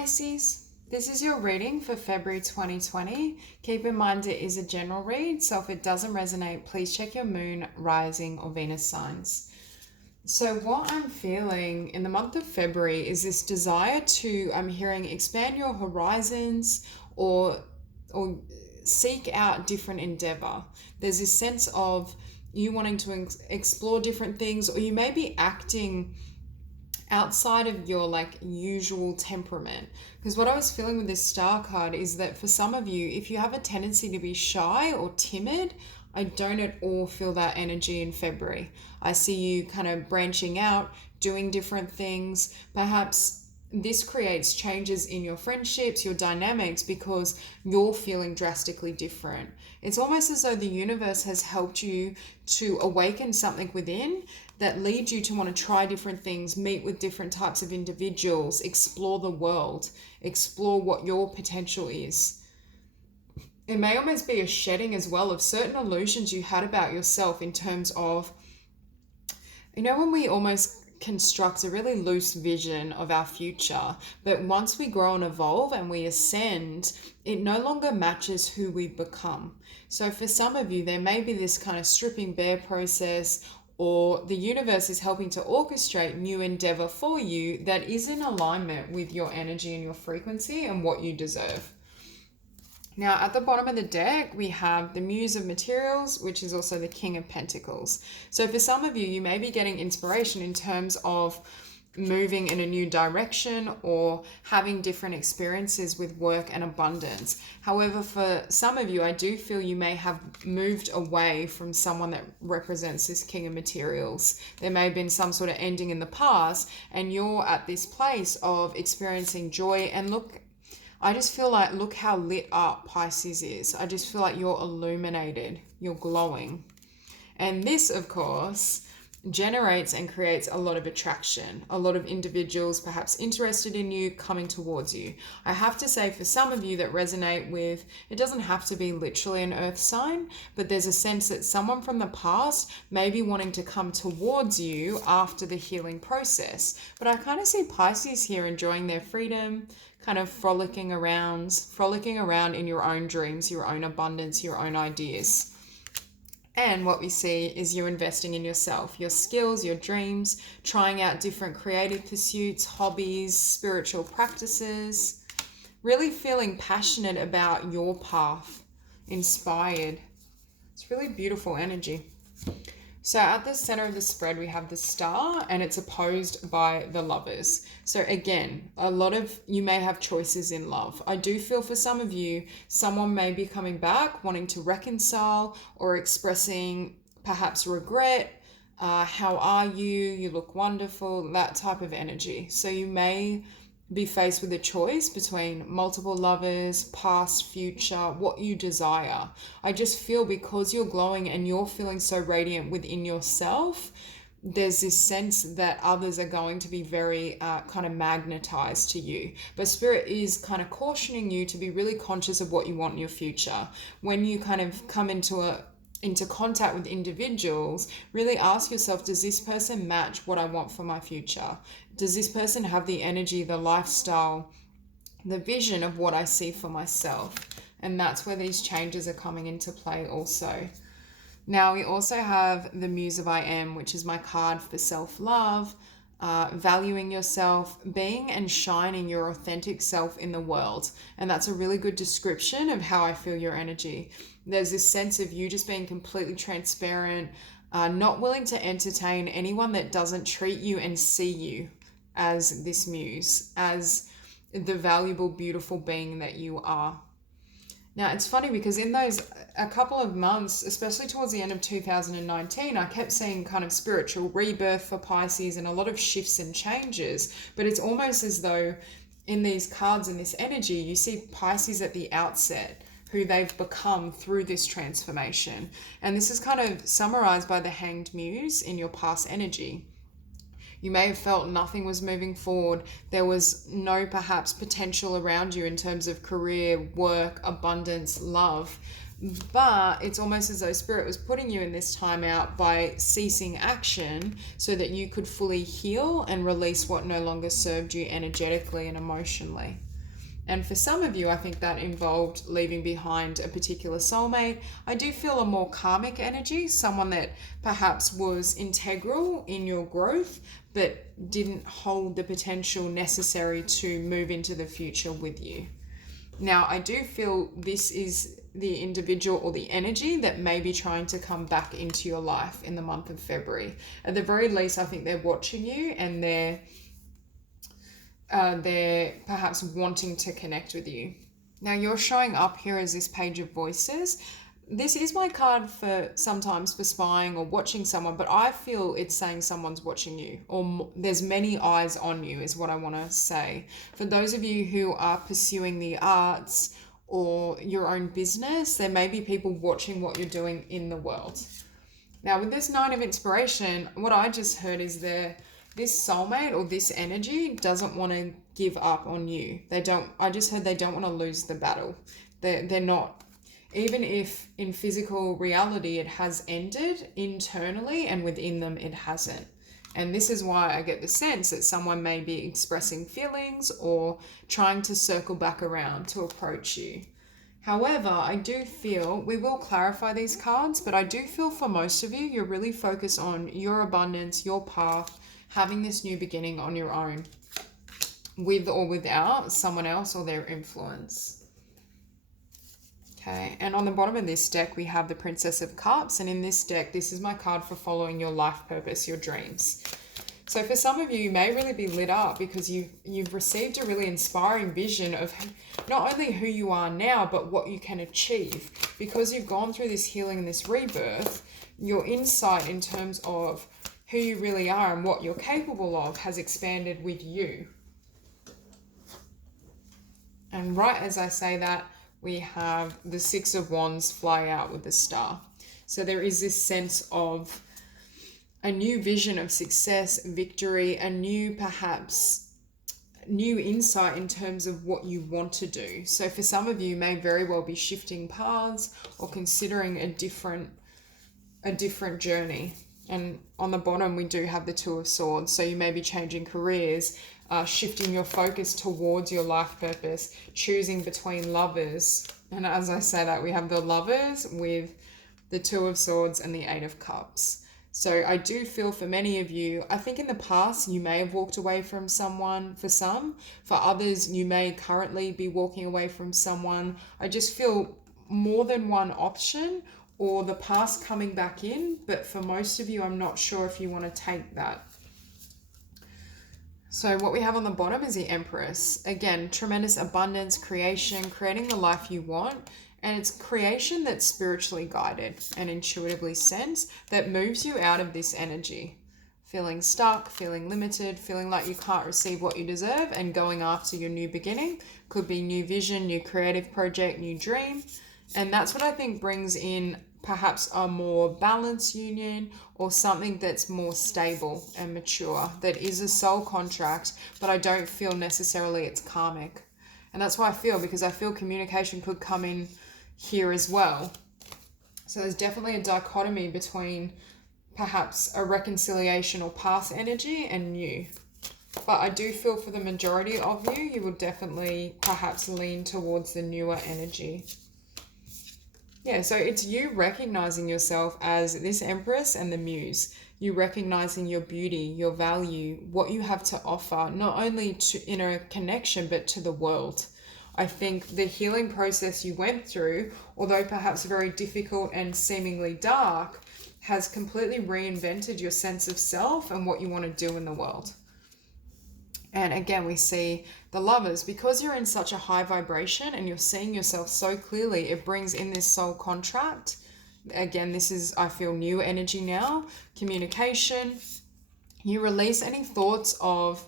Pisces. This is your reading for February 2020. Keep in mind it is a general read, so if it doesn't resonate, please check your moon, rising, or Venus signs. So what I'm feeling in the month of February is this desire to, I'm hearing, expand your horizons or seek out different endeavor. There's this sense of you wanting to explore different things, or you may be acting outside of your usual temperament. Because what I was feeling with this star card is that for some of you, if you have a tendency to be shy or timid, I don't at all feel that energy in February. I see you kind of branching out, doing different things. Perhaps this creates changes in your friendships, your dynamics, because you're feeling drastically different. It's almost as though the universe has helped you to awaken something within that leads you to want to try different things, meet with different types of individuals, explore the world, explore what your potential is. It may almost be a shedding as well of certain illusions you had about yourself in terms of, when we almost construct a really loose vision of our future, but once we grow and evolve and we ascend, it no longer matches who we've become. So for some of you, there may be this kind of stripping bare process, or the universe is helping to orchestrate new endeavor for you that is in alignment with your energy and your frequency and what you deserve. Now, at the bottom of the deck, we have the Muse of Materials, which is also the King of Pentacles. So for some of you, you may be getting inspiration in terms of moving in a new direction or having different experiences with work and abundance. However, for some of you, I do feel you may have moved away from someone that represents this King of Materials. There may have been some sort of ending in the past, and you're at this place of experiencing joy. And look, I just feel like, look how lit up Pisces is. I just feel like you're illuminated, you're glowing. And this, of course, generates and creates a lot of attraction, a lot of individuals perhaps interested in you, coming towards you. I have to say, for some of you that resonate with, it doesn't have to be literally an earth sign, but there's a sense that someone from the past may be wanting to come towards you after the healing process. But I kind of see Pisces here enjoying their freedom, kind of frolicking around in your own dreams, your own abundance, your own ideas. And what we see is you investing in yourself, your skills, your dreams, trying out different creative pursuits, hobbies, spiritual practices, really feeling passionate about your path, inspired. It's really beautiful energy. So at the center of the spread, we have the Star, and it's opposed by the Lovers. So again, a lot of you may have choices in love. I do feel for some of you, someone may be coming back, wanting to reconcile or expressing perhaps regret. How are you? You look wonderful, that type of energy. So you may be faced with a choice between multiple lovers, past, future, what you desire. I just feel because you're glowing and you're feeling so radiant within yourself, there's this sense that others are going to be very kind of magnetized to you. But Spirit is kind of cautioning you to be really conscious of what you want in your future. When you kind of come into contact with individuals, really ask yourself, does this person match what I want for my future? Does this person have the energy, the lifestyle, the vision of what I see for myself? And that's where these changes are coming into play also. Now, we also have the Muse of I Am, which is my card for self-love, valuing yourself, being and shining your authentic self in the world. And that's a really good description of how I feel your energy. There's this sense of you just being completely transparent, not willing to entertain anyone that doesn't treat you and see you as this muse, as the valuable, beautiful being that you are. Now, it's funny because in those a couple of months, especially towards the end of 2019, I kept seeing kind of spiritual rebirth for Pisces and a lot of shifts and changes. But it's almost as though in these cards and this energy, you see Pisces at the outset, who they've become through this transformation. And this is kind of summarized by the Hanged Muse in your past energy. You may have felt nothing was moving forward. There was no perhaps potential around you in terms of career, work, abundance, love. But it's almost as though Spirit was putting you in this time out by ceasing action so that you could fully heal and release what no longer served you energetically and emotionally. And for some of you, I think that involved leaving behind a particular soulmate. I do feel a more karmic energy, someone that perhaps was integral in your growth, but didn't hold the potential necessary to move into the future with you. Now, I do feel this is the individual or the energy that may be trying to come back into your life in the month of February. At the very least, I think they're watching you and they're perhaps wanting to connect with you. Now, you're showing up here as this page of voices. This is my card for sometimes for spying or watching someone, but I feel it's saying someone's watching you, or there's many eyes on you is what I want to say. For those of you who are pursuing the arts or your own business, there may be people watching what you're doing in the world. Now, with this Nine of Inspiration, what I just heard is this soulmate or this energy doesn't want to give up on you. I just heard they don't want to lose the battle. They're not, even if in physical reality it has ended, internally and within them it hasn't. And this is why I get the sense that someone may be expressing feelings or trying to circle back around to approach you. However, I do feel, we will clarify these cards, but I do feel for most of you, you're really focused on your abundance, your path, having this new beginning on your own, with or without someone else or their influence. Okay, and on the bottom of this deck, we have the Princess of Cups. And in this deck, this is my card for following your life purpose, your dreams. So for some of you, you may really be lit up because you've received a really inspiring vision of not only who you are now, but what you can achieve. Because you've gone through this healing and this rebirth, your insight in terms of who you really are and what you're capable of has expanded with you. And right as I say that, we have the Six of Wands fly out with the star. So there is this sense of a new vision of success, victory, a new, perhaps, new insight in terms of what you want to do. So for some of you, may very well be shifting paths or considering a different journey. And on the bottom, we do have the Two of Swords. So you may be changing careers, shifting your focus towards your life purpose, choosing between lovers. And as I say that, we have the Lovers with the Two of Swords and the Eight of Cups. So I do feel for many of you, I think in the past, you may have walked away from someone for some. For others, you may currently be walking away from someone. I just feel more than one option, or the past coming back in, but for most of you, I'm not sure if you want to take that. So what we have on the bottom is the Empress. Again, tremendous abundance, creation, creating the life you want, and it's creation that's spiritually guided and intuitively sensed that moves you out of this energy. Feeling stuck, feeling limited, feeling like you can't receive what you deserve, and going after your new beginning. Could be new vision, new creative project, new dream. And that's what I think brings in perhaps a more balanced union or something that's more stable and mature, that is a soul contract, but I don't feel necessarily it's karmic. And that's why because I feel communication could come in here as well. So there's definitely a dichotomy between perhaps a reconciliation or past energy and new. But I do feel for the majority of you, you will definitely perhaps lean towards the newer energy. Yeah, so it's you recognizing yourself as this Empress and the Muse. You recognizing your beauty, your value, what you have to offer, not only to inner connection, but to the world. I think the healing process you went through, although perhaps very difficult and seemingly dark, has completely reinvented your sense of self and what you want to do in the world. And again, we see the Lovers, because you're in such a high vibration and you're seeing yourself so clearly, it brings in this soul contract. Again, this is, I feel, new energy now. Communication. You release any thoughts of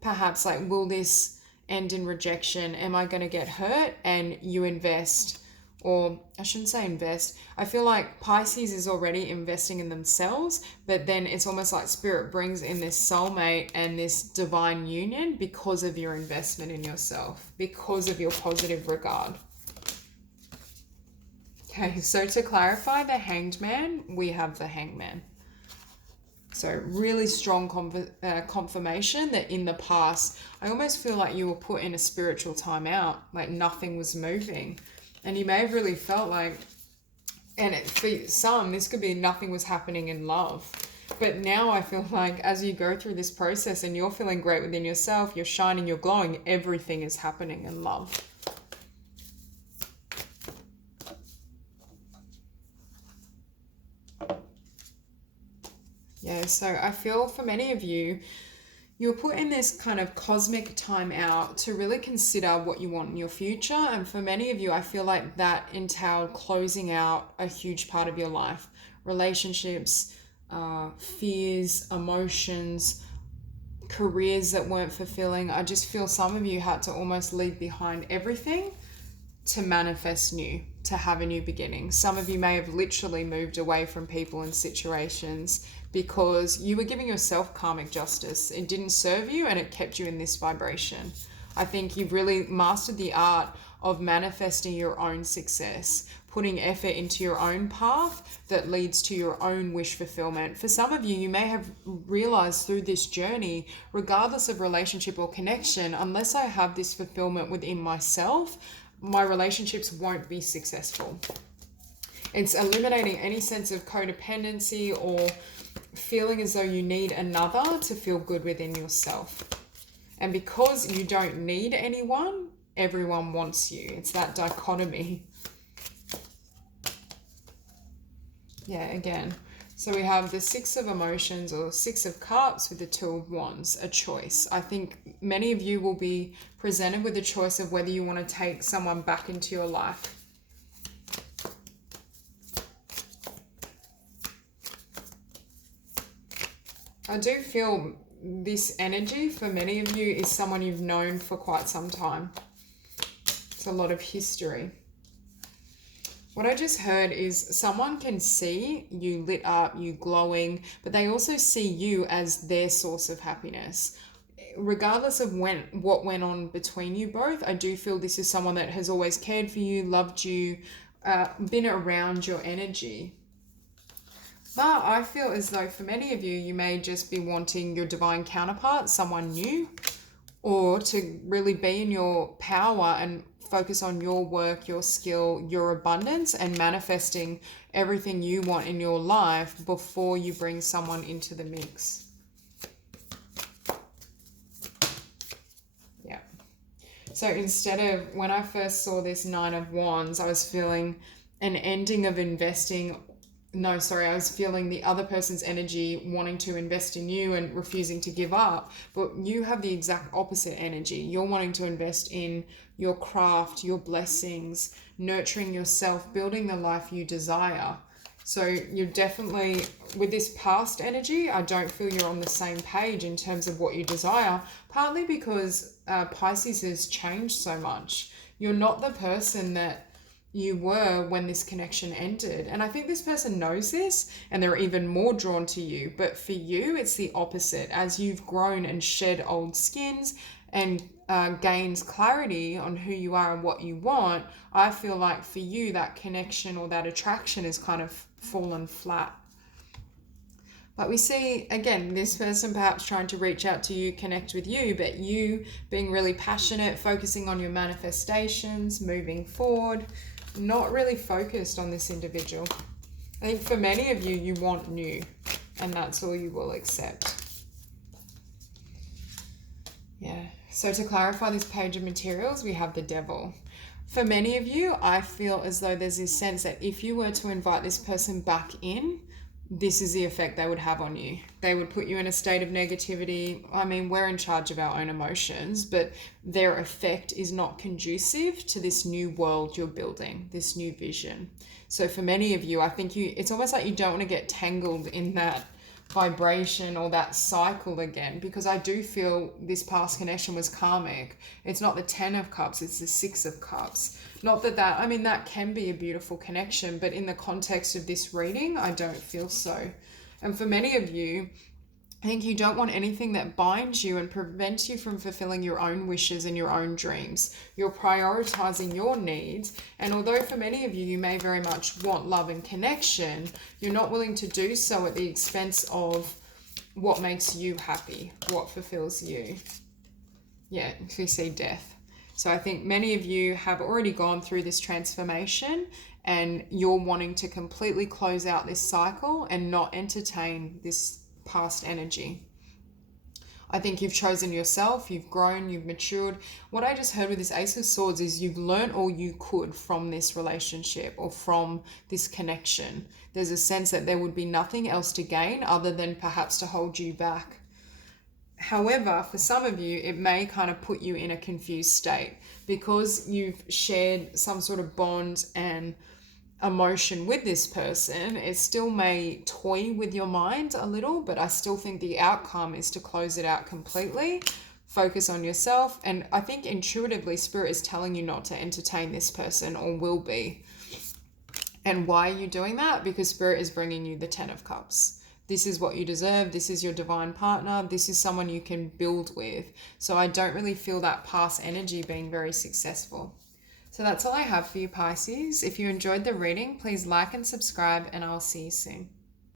perhaps like, will this end in rejection? Am I going to get hurt? And you invest. Or I shouldn't say invest. I feel like Pisces is already investing in themselves, but then it's almost like Spirit brings in this soulmate and this divine union because of your investment in yourself, because of your positive regard. Okay, so to clarify the Hanged Man, we have the Hangman. So really strong confirmation that in the past, I almost feel like you were put in a spiritual timeout, like nothing was moving. And you may have really felt like, and for some, this could be nothing was happening in love. But now I feel like as you go through this process and you're feeling great within yourself, you're shining, you're glowing, everything is happening in love. Yeah, so I feel for many of you, you're put in this kind of cosmic time out to really consider what you want in your future. And for many of you, I feel like that entailed closing out a huge part of your life. Relationships, fears, emotions, careers that weren't fulfilling. I just feel some of you had to almost leave behind everything to manifest new, to have a new beginning. Some of you may have literally moved away from people and situations because you were giving yourself karmic justice. It didn't serve you and it kept you in this vibration. I think you've really mastered the art of manifesting your own success, putting effort into your own path that leads to your own wish fulfillment. For some of you, you may have realized through this journey, regardless of relationship or connection, unless I have this fulfillment within myself, my relationships won't be successful. It's eliminating any sense of codependency or feeling as though you need another to feel good within yourself. And because you don't need anyone, everyone wants you. It's that dichotomy. Yeah, again. So we have the Six of Emotions or Six of Cups with the Two of Wands, a choice. I think many of you will be presented with the choice of whether you want to take someone back into your life. I do feel this energy for many of you is someone you've known for quite some time. It's a lot of history. What I just heard is someone can see you lit up, you glowing, but they also see you as their source of happiness. Regardless of what went on between you both, I do feel this is someone that has always cared for you, loved you, been around your energy. But I feel as though for many of you, you may just be wanting your divine counterpart, someone new, or to really be in your power and focus on your work, your skill, your abundance, and manifesting everything you want in your life before you bring someone into the mix. Yeah. So instead of, when I first saw this Nine of Wands, I was feeling an ending of investing. No, sorry, I was feeling the other person's energy wanting to invest in you and refusing to give up. But you have the exact opposite energy. You're wanting to invest in your craft, your blessings, nurturing yourself, building the life you desire. So you're definitely, with this past energy, I don't feel you're on the same page in terms of what you desire, partly because Pisces has changed so much. You're not the person that you were when this connection ended. And I think this person knows this and they're even more drawn to you. But for you, it's the opposite. As you've grown and shed old skins and gained clarity on who you are and what you want, I feel like for you, that connection or that attraction has kind of fallen flat. But we see, again, this person perhaps trying to reach out to you, connect with you, but you being really passionate, focusing on your manifestations, moving forward, not really focused on this individual. I think for many of you, you want new, and that's all you will accept. Yeah. So to clarify this page of materials, we have the Devil. For many of you, I feel as though there's this sense that if you were to invite this person back in, this is the effect they would have on you. They would put you in a state of negativity. I mean, we're in charge of our own emotions, but their effect is not conducive to this new world you're building, this new vision. So for many of you, I think it's almost like you don't want to get tangled in that vibration or that cycle again, because I do feel this past connection was karmic. It's not the 10 of Cups, it's the 6 of Cups. Not that I mean, that can be a beautiful connection, but in the context of this reading, I don't feel so. And for many of you, I think you don't want anything that binds you and prevents you from fulfilling your own wishes and your own dreams. You're prioritizing your needs. And although for many of you, you may very much want love and connection, you're not willing to do so at the expense of what makes you happy, what fulfills you. Yeah, we see death. So I think many of you have already gone through this transformation and you're wanting to completely close out this cycle and not entertain this past energy. I think you've chosen yourself, you've grown, you've matured. What I just heard with this Ace of Swords is you've learned all you could from this relationship or from this connection. There's a sense that there would be nothing else to gain other than perhaps to hold you back. However, for some of you, it may kind of put you in a confused state because you've shared some sort of bond and emotion with this person. It still may toy with your mind a little, but I still think the outcome is to close it out completely, focus on yourself. And I think intuitively Spirit is telling you not to entertain this person, or will be. And why are you doing that? Because Spirit is bringing you the 10 of Cups. This is what you deserve. This is your divine partner. This is someone you can build with. So I don't really feel that past energy being very successful. So that's all I have for you, Pisces. If you enjoyed the reading, please like and subscribe, and I'll see you soon.